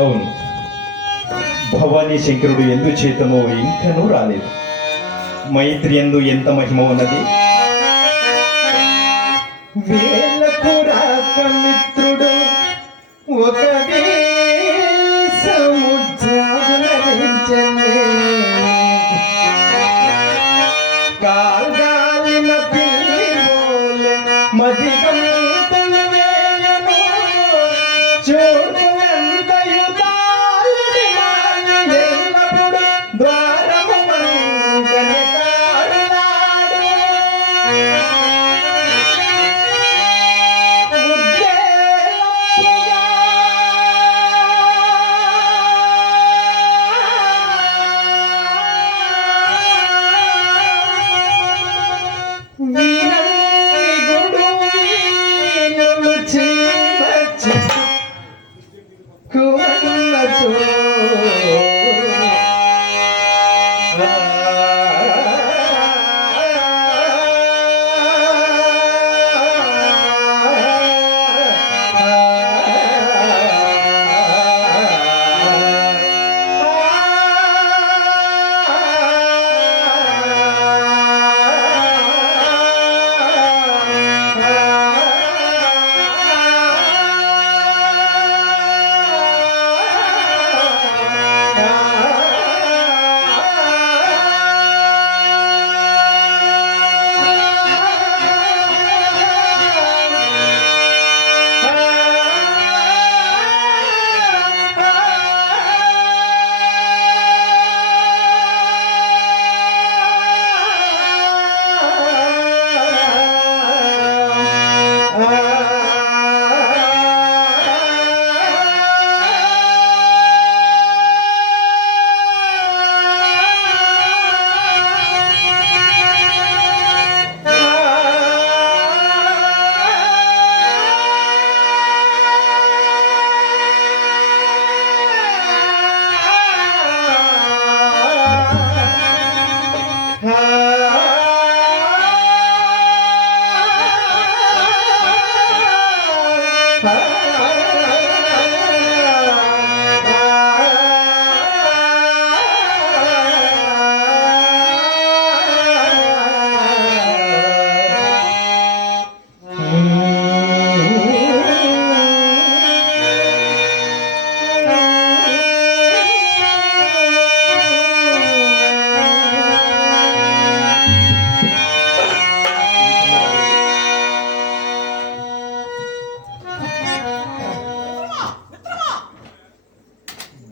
అవును, భవానీ శంకరుడు ఎందుచేతనో ఇంకనూ రాలేదు. మైత్రి ఎందు ఎంత మహిమ ఉన్నది. వేలకు రాక మిత్రుడు ఒక కాల్గాలిన పిల్లి మోలె మదిగంతులు వేయను చూడు ఎంతయు తాళి మాని ఎల్లప్పుడు ద్వారము వంకని తారులాడు.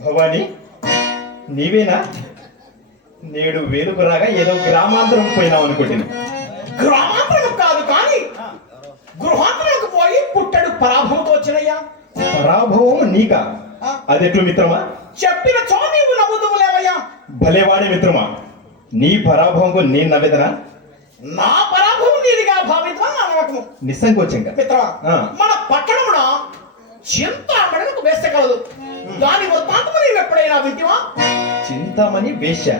భవానీ, నీవేనా? నేడు వేలుకు రాగా ఏదో గ్రామాంతరం పోయినావు అనుకుంటున్నా. గ్రామాంతరం కాదు కానీ గృహాంతరంకు పోయి పుట్టడు పరాభవంతో వచ్చినయ్యా. పరాభవం నీకా? అదెట్లు మిత్రమా? చెప్పిన చో నీవు నవ్వుదువులేవయ్యా. భలేవాడి మిత్రమా, నీ పరాభవంకు నేను నవ్వేదనా? నా పరాభవం నీదిగా భావిద్వా నమ్మకము. నిస్సంకోచంగా మిత్రమా, మన పట్టణమున చింతామణికి వేస్తే కలదు. దాని వృత్తాంతము నీవు ఎప్పుడైనా వింటివా? చింతామణి వేశ్య?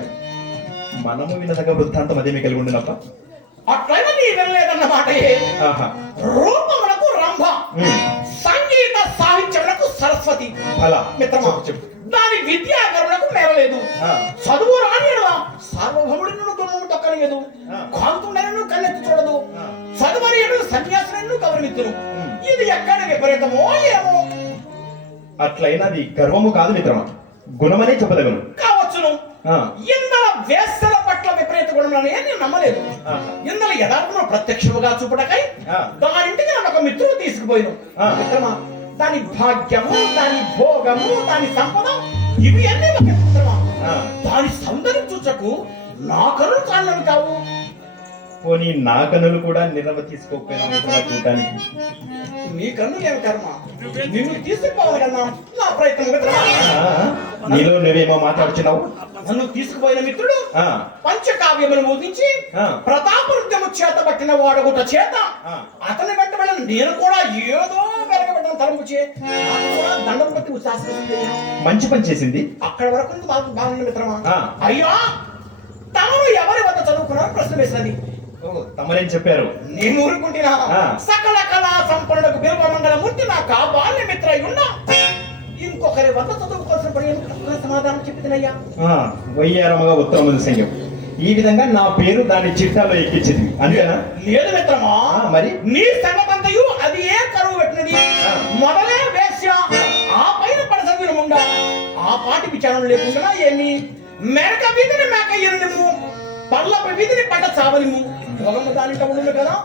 మనము వినదగ వృత్తాంతం అదేమి కలిగి ఉండినప్ప. అట్లయినా నీ వినలేదన్నమాట. రూపములకు రంభ, సంగీత సాహిత్యములకు సరస్వతి. మిత్రమా, దాని విద్యాగరులకు మేరలేదు. చదువు రానియడవా సార్వభౌముడి గుణము దక్కలేదు. కాంతుండను కన్నెత్తి చూడదు. చదువరియను సన్యాసులను గౌరవించును. ఇది ఎక్కడ విపరీతమో ఏమో. అట్లయినా అది గర్వము కాదు మిత్రమా, గుణమనే చెప్పదగను. కావచ్చును. ఇందల వేసల పట్ల విపరీత గుణములనే నేను నమ్మలేదు. ఇందల యథార్థమును ప్రత్యక్షముగా చూపుటకై దానింటికి నన్ను ఒక మిత్రుడు తీసుకుపోయిను. మిత్రమా, దాని భాగ్యము, దాని భోగము, దాని సంపద ఇవి అన్నీ ఒక మిత్రమా. దాని సౌందర్యం చూచకు నా కరులు చాలను కావు. పోనీ నా కనులు కూడా నిర్ణవ తీసుకోకపోయినా చూడటానికి. నీ కన్ను ఏమి కర్మ, నిన్ను తీసుకుపోవాలన్నా నా ప్రయత్నం మిత్రమా. నీలో నువ్వేమో మాట్లాడుచున్నావు. నన్ను తీసుకుపోయిన మిత్రుడు ఆ, పంచకావ్యములు ముగించి ఆ. ప్రతాపరుద్యము చేత పట్టిన వాడుగుట చేత ఆ. అతని వెంట వెళ్ళిన నేను కూడా ఏదో వెలగబెట్టిన తలంపు చే నాకు కూడా దండం బట్టి ఉత్సాహిస్తుంది. మంచి పని చేసింది. అక్కడ వరకు ఉంది బాగుంది మిత్రమా. ఆ. అయ్యా, తాను ఎవరి వద్ద చదువుకున్నారో ప్రశ్న వేసినది. ఓ, తమరేం చెప్పారు? నేను ఊరుకుంటున్నా. ఆ. సకల కళా సంపన్నులకు బిల్వమంగళ మూర్తి నా బాల్య మిత్ర ఉన్నా ఇంకొకరి వద్ద చదువుకోవాల్సిన పని ఎందుకు? సమాధానం చెప్తున్నాయ్యా. వయ్యారమ్మగా ఉత్తరముల సంఖ్యం. ఈ విధంగా నా పేరు దాని చిట్టాలో ఎక్కించింది అంతేనా? లేదు మిత్రమా. మరి నీ సంగతంతయు అది ఏ కరువు పెట్టినది. ఆ. మొదలే వేశ్య, ఆ పైన పడసవిన ముండ, ఆ పాటి విచారణ లేకుండా ఏమి మేక వీధిని మేక ఎరునిము, పళ్ళపై వీధిని పడ్డ చావలిము, భోగము దానిట ఉండు కదా.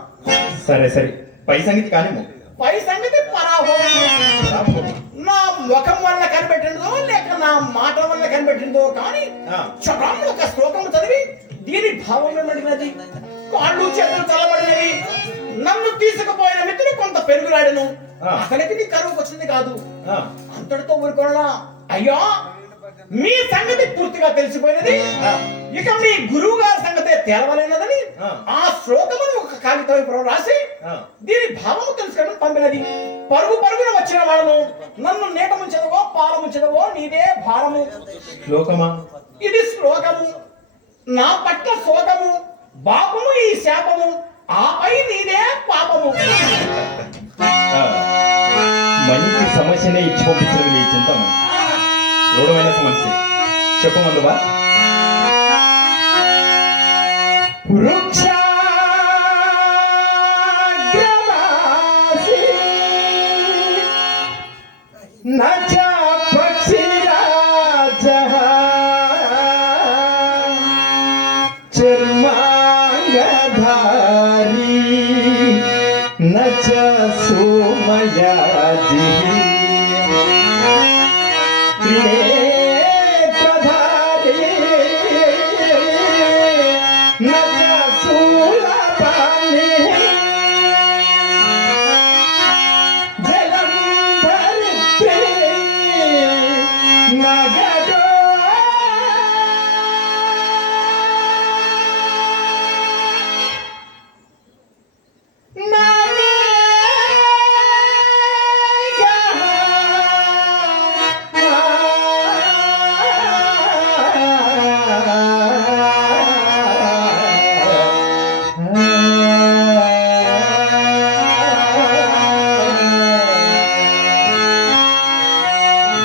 సరే సరే, పై సంగతి కానిము. పై సంగతి పరాభవం. నా ముఖం వల్ల కనిపెట్టిందో లేక నా మాట వల్ల కనిపెట్టిందో కానీ ఆ. చకం ఒక శ్లోకం చదివి దీని భావం ఏమడిగినది. కాళ్ళు చేతులు చల్లబడినవి. నన్ను తీసుకుపోయిన మిత్రుడు కొంత పెరుగులాడను. ఆ. అతనికి నీ కరువుకు వచ్చింది కాదు. ఆ, అంతటితో ఊరుకోనలా. అయ్యా, మీ సంగతి పూర్తిగా తెలిసిపోయినది. ఆ. ఇక మీ గురువు గారి సంగతే తేలవలేనదని ఆ. ఆ శ్లోకమును ఒక కాగితం రాసి ఆ. దీని భావము తెలుసుకోవడం పంపినది. పరుగు పరుగున వచ్చిన వాళ్ళను నన్ను నీట ముంచదవో పాల ముంచదవో నీదే భారము. శ్లోకమా? ఇది శ్లోకము. నా పట్ల శోకము, పాపము ఈ శాపము, ఆపై నీదే పాపము. ఆ, మంచి సమస్యనే ఇచ్చి పంపించినది నీ చింతమని. రూఢమైన సమస్య చెప్పమందువా? వృక్షాగ్రవాసి నచ పక్షిరాజః చర్మాంగధారీ నచ సోమయాజి త్రినేత్రధారీ నచ శూలపాణి జలం ధరిత్రీ నగదో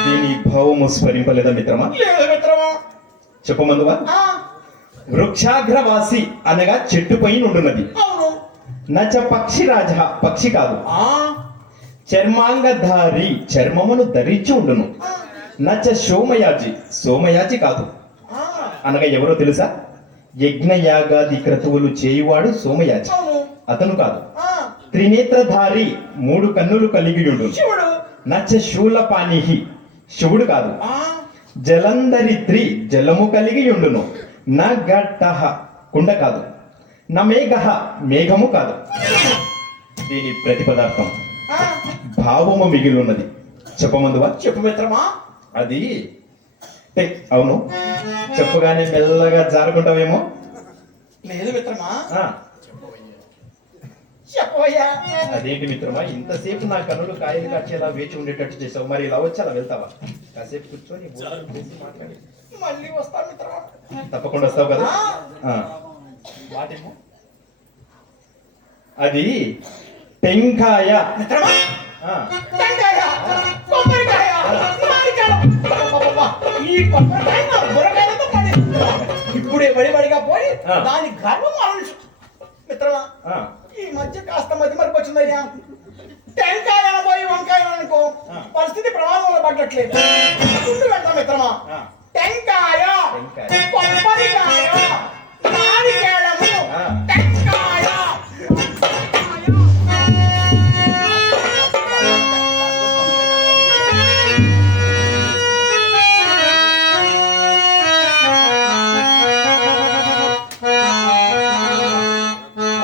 దీని భావము స్మరింపలేదా మిత్రమా? లేదు మిత్రమా. చెప్పమందువా? ఆ, వృక్షాగ్రవాసి అనగా చెట్టుపై నుండున్నది. అవును. నచ పక్షిరాజ పక్షి కాదు. ఆ, చర్మాంగధారి చర్మమును ధరించి ఉండును. ఆ, నచ సోమయాజి సోమయాజి కాదు. ఆ, అనగా ఎవరో తెలుసా? యజ్ఞయాగాది క్రతువులు చేయువాడు సోమయాజి, అవును. అతను కాదు. ఆ, త్రినేత్రధారి మూడు కన్నులు కలిగి ఉండును. శివుడు. నచ శూలపాణిహి శివుడు కాదు. ఆ, జలంధరిత్రి జలము కలిగి ఉండును. న ఘట్టః కుండ కాదు. న మేఘః మేఘము కాదు. దీని ప్రతిపదార్థం ఆ, భావము మిగిలి ఉన్నది. చెప్పమందువా? చెప్పు మిత్రమా. అది అవును. చెప్పగానే మెల్లగా జారుకుంటావేమో. లేదు మిత్రమా. ఆ, చెప్పవయ్యా. అదేంటి మిత్రమా, ఇంతసేపు నా కన్నులు కాయలు కాచేలా వేచి ఉండేటట్టు చేసావు. మరి ఇలా వచ్చి అలా వెళ్తావా? కాసేపు కూర్చొని భోజనం చేసి మాట్లాడి మళ్ళీ వస్తా మిత్రమా. తప్పకుండా వస్తావు కదా. ఆ. వాటేమో అది టెంకాయ. మిత్రమా. ఆ, టెంకాయ, కొబ్బరికాయ, మామిడికాయ. అబ్బబ్బబ్బా, ఈ కొబ్బరికాయ నా బుర్రకాయలతో పడి ఇప్పుడే వడివడిగా పోయి ఆ. దాని గర్వం ఆలోచించు మిత్రమా. ఆ, ఈ మధ్య కాస్త మధ్య మరికి వచ్చిందయ్యా. టెంకాయ పోయి వంకాయ అనుకో ఆ. పరిస్థితి ప్రమాదంలో పడ్డట్లేదు. ముందు వెళ్తాం మిత్రమా. ఆ. టెంకాయ, టెంకాయ. కొబ్బరికాయ, నారికేళము, ఆ. టెంకాయ.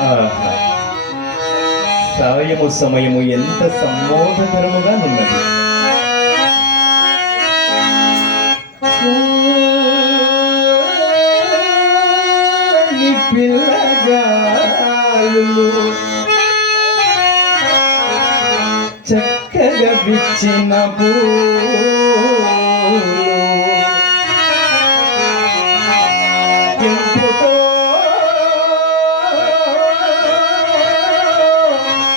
ఆహా. సాయము సమయము ఎంత సమ్మోదకరముగా ఉన్నది. పిల్లగాలు చక్కగా విచ్చిన ఎంపుతో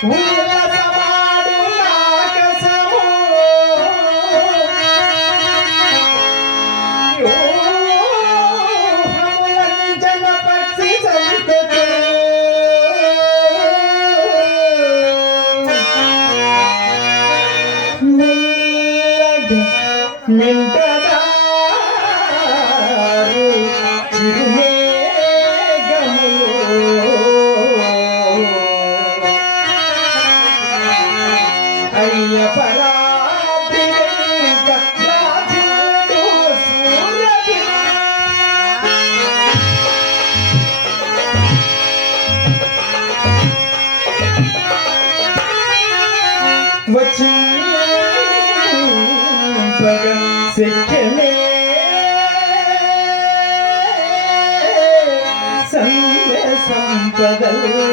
ఉల్లసమాడు నాకసము యోహములంజన పక్షి సంతతి నింటదారు చిరుమేఘములు అయ్య పరాధిక రాజుడు సూర్యకి వచ్చి శక్యమే సంపదలు